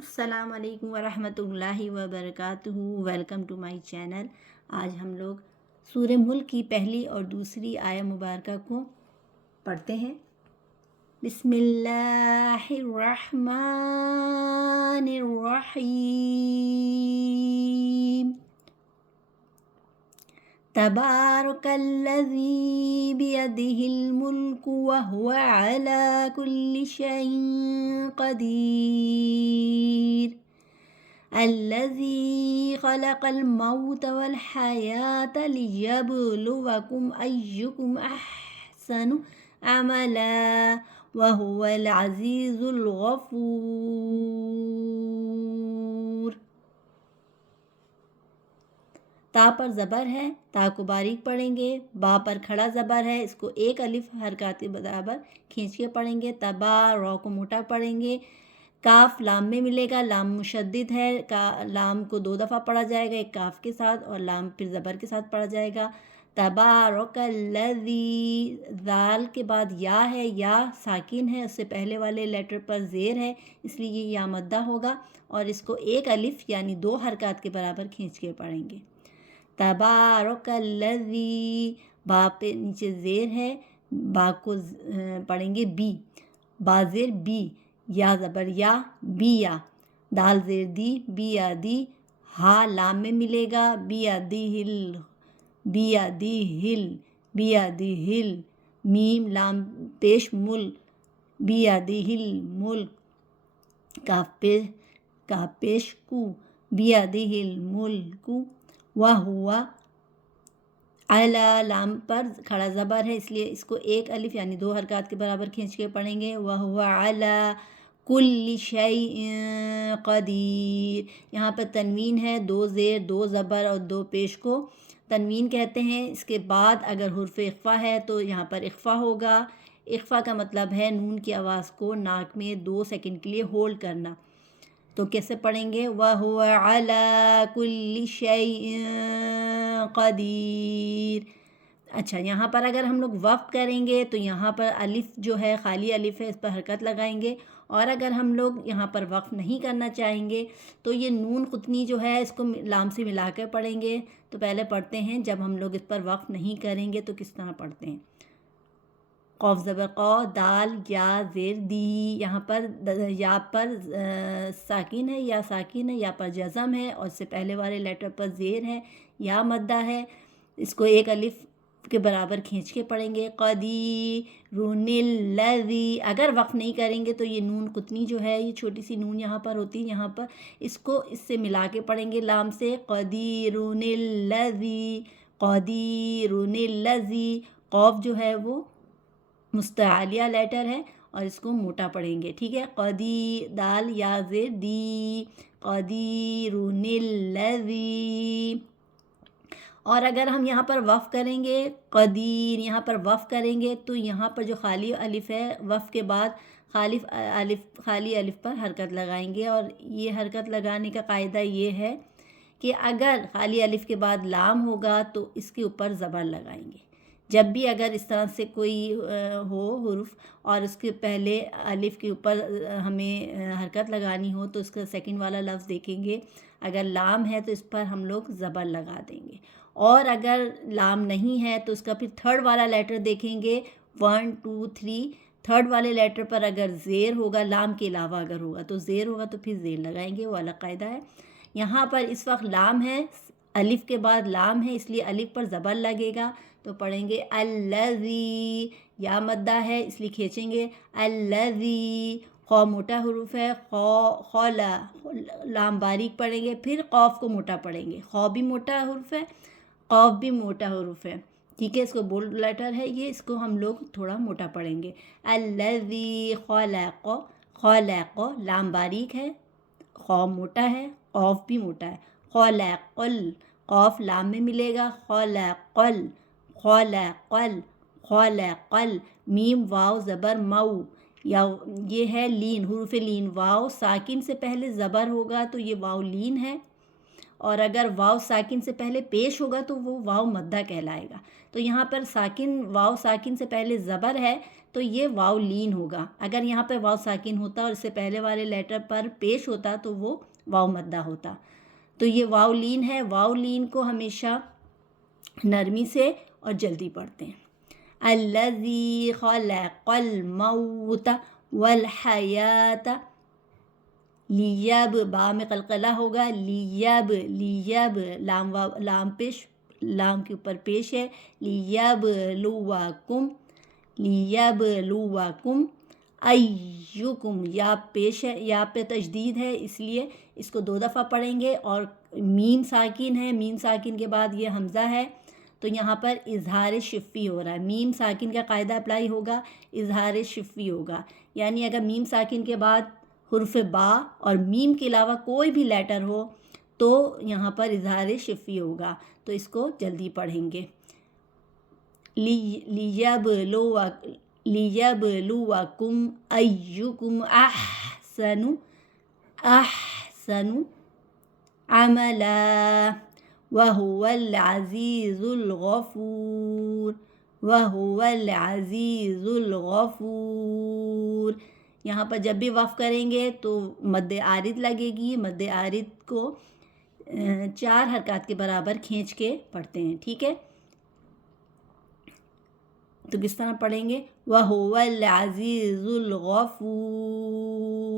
السلام علیکم ورحمۃ اللہ وبرکاتہ۔ Welcome to my channel. آج ہم لوگ سورہ ملک کی پہلی اور دوسری آیہ مبارکہ کو پڑھتے ہیں۔ بسم اللہ الرحمن الرحیم۔ تبارک الذی بیدہ الملک وہو علی کل شیء قدیر الذی خلق الموت والحیاة لیبلوکم ایکم احسن عملا وہو العزیز الغفور۔ تا پر زبر ہے، تا کو باریک پڑھیں گے۔ با پر کھڑا زبر ہے، اس کو ایک الف حرکات برابر کھینچ کے پڑھیں گے۔ تبا رو کو موٹا پڑھیں گے۔ کاف لام میں ملے گا، لام مشدد ہے، لام کو 2 دفعہ پڑھا جائے گا، ایک کاف کے ساتھ اور لام پھر زبر کے ساتھ پڑھا جائے گا۔ تبارک الذی، ذال کے بعد یا ہے، یا ساکن ہے، اس سے پہلے والے لیٹر پر زیر ہے، اس لیے یہ یا مدہ ہوگا اور اس کو ایک الف یعنی 2 حرکات کے برابر کھینچ کے پڑھیں گے۔ تبارک الذی، با پہ نیچے زیر ہے، با کو پڑھیں گے بی، با زیر بی، یا زبر یا، بی یا، دال زیر دی، بی یا دی، ہا لام میں ملے گا، بی یا دی ہل، بی یا دی ہل، بی یا دی ہل، میم لام پیش مل، بی یا دی ہل ملک، کاف پیش کو، بی یا دی ہل ملک، وہو علی، لام پر کھڑا زبر ہے، اس لیے اس کو ایک الف یعنی 2 حرکات کے برابر کھینچ کے پڑھیں گے۔ وہو علی کل شیء قدیر، یہاں پر تنوین ہے، 2 زیر، 2 زبر اور 2 پیش کو تنوین کہتے ہیں۔ اس کے بعد اگر حرف اخفا ہے تو یہاں پر اخفا ہوگا۔ اخفا کا مطلب ہے نون کی آواز کو ناک میں 2 سیکنڈ کے لیے ہولڈ کرنا۔ تو کیسے پڑھیں گے؟ وَهُوَ عَلَى كُلِّ شَيْءٍ قدیر۔ اچھا، یہاں پر اگر ہم لوگ وقف کریں گے تو یہاں پر الف جو ہے خالی الف ہے، اس پر حرکت لگائیں گے، اور اگر ہم لوگ یہاں پر وقف نہیں کرنا چاہیں گے تو یہ نون قطنی جو ہے اس کو لام سے ملا کر پڑھیں گے۔ تو پہلے پڑھتے ہیں، جب ہم لوگ اس پر وقف نہیں کریں گے تو کس طرح پڑھتے ہیں۔ قوف زبر قو، دال یا زیر دی، یہاں پر یا پر ساکن ہے، یا ساکن ہے، یا پر جزم ہے اور اس سے پہلے والے لیٹر پر زیر ہے، یا مدہ ہے، اس کو ایک الف کے برابر کھینچ کے پڑھیں گے۔ قدیرن الذی، اگر وقف نہیں کریں گے تو یہ نون قطنی جو ہے، یہ چھوٹی سی نون یہاں پر ہوتی ہے، یہاں پر اس کو اس سے ملا کے پڑھیں گے لام سے۔ قدیرن الذی، قدیرن الذی، قوف جو ہے وہ مستعلیہ لیٹر ہے اور اس کو موٹا پڑھیں گے، ٹھیک ہے۔ دال یا زیر دی، قدیرن الذی۔ اور اگر ہم یہاں پر وقف کریں گے، قدیر، یہاں پر وقف کریں گے تو یہاں پر جو خالی الف ہے، وقف کے بعد خالی الف پر حرکت لگائیں گے، اور یہ حرکت لگانے کا قاعدہ یہ ہے کہ اگر خالی الف کے بعد لام ہوگا تو اس کے اوپر زبر لگائیں گے۔ جب بھی اگر اس طرح سے کوئی ہو حرف اور اس کے پہلے الف کے اوپر ہمیں حرکت لگانی ہو تو اس کا سیکنڈ والا لفظ دیکھیں گے، اگر لام ہے تو اس پر ہم لوگ زبر لگا دیں گے، اور اگر لام نہیں ہے تو اس کا پھر تھرڈ والا لیٹر دیکھیں گے، 1 2 3، تھرڈ والے لیٹر پر اگر زیر ہوگا، لام کے علاوہ اگر ہوگا تو زیر ہوگا تو پھر زیر لگائیں گے، وہ الگ قاعدہ ہے۔ یہاں پر اس وقت لام ہے، الف کے بعد لام ہے، اس لیے الف پر زبر لگے گا، تو پڑھیں گے الذی، یا مدہ ہے اس لیے کھینچیں گے، الذی، خو موٹا حروف ہے، خولا، لام باریک پڑھیں گے، پھر قوف کو موٹا پڑھیں گے، خو بھی موٹا حروف ہے، قوف بھی موٹا حروف ہے، ٹھیک ہے، اس کو بولڈ لیٹر ہے یہ، اس کو ہم لوگ تھوڑا موٹا پڑھیں گے۔ الذی خلق، خلق، لام باریک ہے، خو موٹا ہے، قوف بھی موٹا ہے، خلق، قوف لام میں ملے گا، خلقل، خلقل، خلقل، میم واو زبر مو، یا یہ ہے لین، حروف لین، واو ساکن سے پہلے زبر ہوگا تو یہ واو لین ہے، اور اگر واو ساکن سے پہلے پیش ہوگا تو وہ واو مدہ کہلائے گا۔ تو یہاں پر ساکن واو ساکن سے پہلے زبر ہے تو یہ واو لین ہوگا. اگر یہاں پر واو ساکن ہوتا اور اس سے پہلے والے لیٹر پر پیش ہوتا تو وہ واو مدہ ہوتا. تو یہ واو لین ہے. واو لین کو ہمیشہ نرمی سے اور جلدی پڑھتے ہیں. الذی خلق الموت والحیات لیب با میں قلقلہ ہوگا. لیب لام پیش لام کے اوپر پیش ہے. لیبلوکم ایکم یا پیش ہے, یا پہ تشدید ہے اس لیے اس کو 2 دفعہ پڑھیں گے. اور میم ساکن ہے, میم ساکن کے بعد یہ حمزہ ہے تو یہاں پر اظہار شفی ہو رہا ہے. میم ساکن کا قاعدہ اپلائی ہوگا, اظہار شفی ہوگا. یعنی اگر میم ساکن کے بعد حرف با اور میم کے علاوہ کوئی بھی لیٹر ہو تو یہاں پر اظہار شفی ہوگا. تو اس کو جلدی پڑھیں گے. لیبلوکم ایکم احسن عملا وهو العزیز الغفور. یہاں پر جب بھی وقف کریں گے تو مد عارض لگے گی. مد عارض کو 4 حرکات کے برابر کھینچ کے پڑھتے ہیں. ٹھیک ہے, تو کس طرح پڑھیں گے؟ وَهُوَ الْعَزِيزُ الْغَفُورُ.